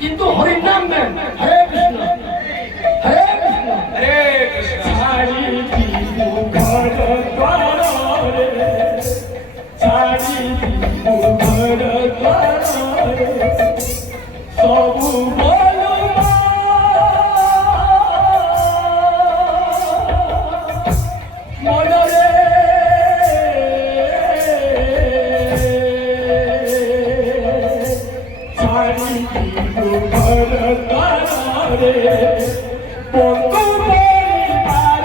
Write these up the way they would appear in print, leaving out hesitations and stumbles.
কিন্তু হরির নাম দেন হরে কৃষ্ণ হরে কৃষ্ণ হরে কৃষ্ণ ছাড়ি দিবু ঘর দ্বার রে ছাড়ি দিবু ঘর দ্বার রে সবু বলো মনরে ছাড়ি দিবু ঘর দ্বার রে বন্ধু পরিবার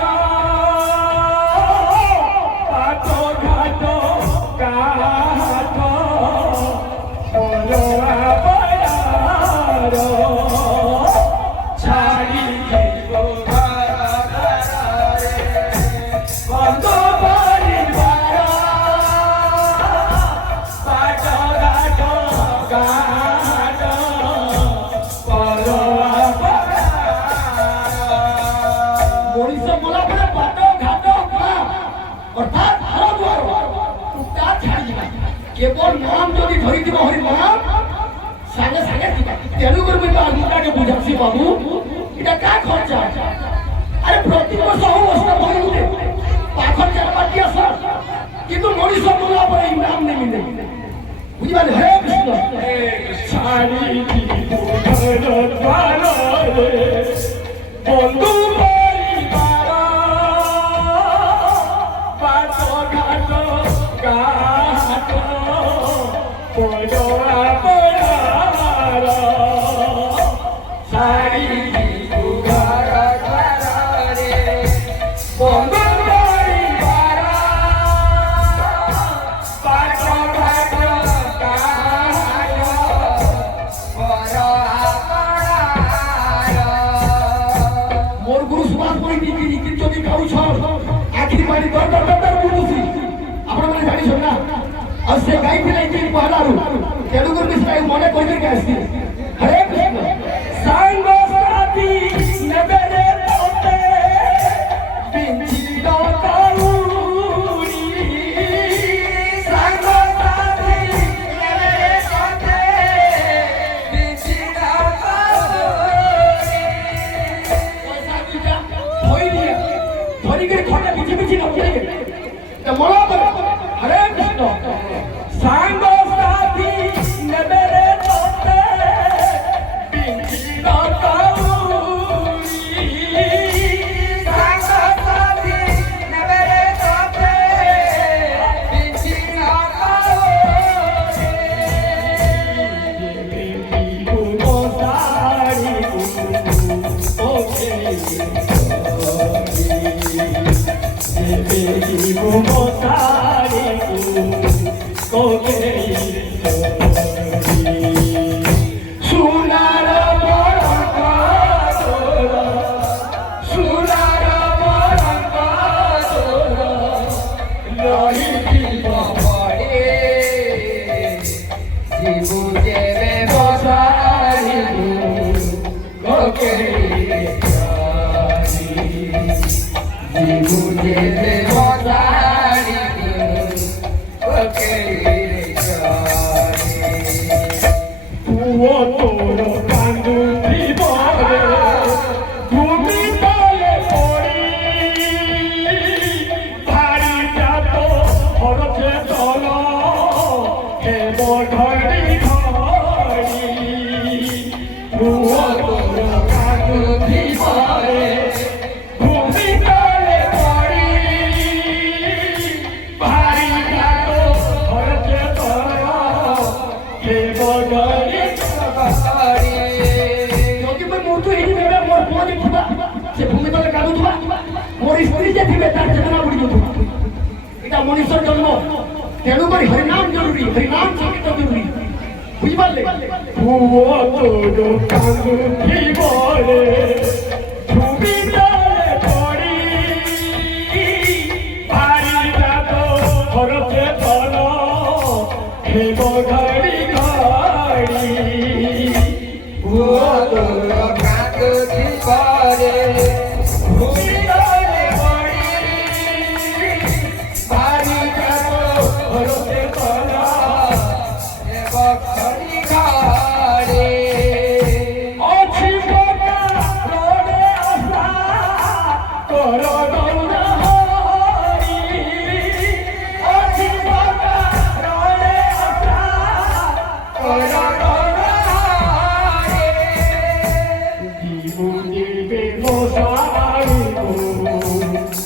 পাঠ ঘাট কাঠ বলোয়া বয়ার ছাড়ি দিব ঘর বন্ধু পরিবার পাঠ ঘাট কাঠ বলোয়া মরিচ মোলা করে পাট ঘাট অর্থাৎ টুকটা ছাড়ি দিবা কেবল নাম যদি ধরি দিব হরি নাম সাঙ্গে সাঙ্গে দিবা তেলু করবে তো আগুনটাকে বুঝাচ্ছি বাবু এটা কা খরচা আরে প্রতি বছর হও অবস্থা ভরে উঠে পাখর চারা বাটি আস কিন্তু মরিচ মোলা করে এই নাম নেই নেই বুঝিবা হরে কৃষ্ণ ছাড়ি দিব ঘর দ্বার রে বন্ধু পরিবার পাঠ ঘাট কাঠ বলোয়া বয়ার ছাড়ি দিব ঘর দ্বার রে বন্ধু পরিবার পাঠ ঘাট কাঠ মোর গুরু সুভাষ বই নীতি নীতি যদি খাউছ আখির পানি দরকার দরকার বুঝুছি আপনারা মানে জানিছ না আর সে গাই ফেলাই যে পহলারু তেলুগুর মিশ্রাই মনে কইবে কে আসছে হরে কৃষ্ণ সাঙ্গ সাথী নেবেরে তোতে বিঞ্চি দতাউরি সাঙ্গ সাথী নেবেরে তোতে বিঞ্চি দতাউরি পয়সা দুইটা হই দিয়া ধরি করে খটে বিচি বিচি নকিয়ে গে তা মোলা বলে হরে কৃষ্ণ সাঙ্গ সাথী নেবেরে তোতে বিঞ্চি দতাউরি সাঙ্গ সাথী নেবেরে তোতে বিঞ্চি দতাউরি মোসারি ওকে দেবী মোসারি ওকে সুনার বরঙ্গ সুনার বরঙ্গ লহি দিব পড়ে জীবু দেবে বসারি ওকে জীবু দেবে বসারি ওকে তুও তোর কান্দু জীবনে তুমি বলে পড়ি ভারি যাত হরছে দল হে ধরি ধরি তুও তোর কান্দু জীবনে তুমি বলে পড়ি ভারি যাত হরছে দল মনুষ্য জন্ম তেণুকরি হরিনাম জরুরি হরিনাম সংগীত জরুরি বুঝিপারলে ভুয়া তোর কাঙ্গুঠি বলে ছবি তলে পড়ি ভারি যাত হরতে তল হেব ঘড়ি ঘড়ি ভুয়া তোর কাঙ্গুঠি বলে ছবি তলে পড়ি ভারি যাত হরতে তল হেব ঘড়ি ঘড়ি অছি বোকা রোডে আসা কর দৌড়া হরি অছি বোকা রোডে আসা কর দৌড়া হরি জীবনে বেমোসারি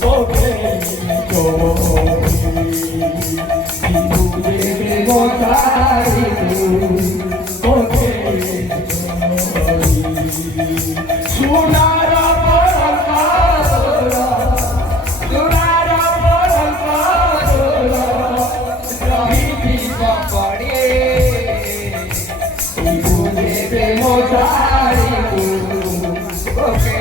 তোকে চোরি জীবনে বেমোসারি তোকে সোনার পরম্পরা সোনার পরম্পরা রবি পড়ে জীবনে প্রেমচারি ওকে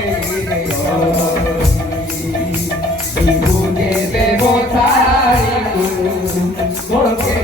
জীবনে প্রেমচারি ওকে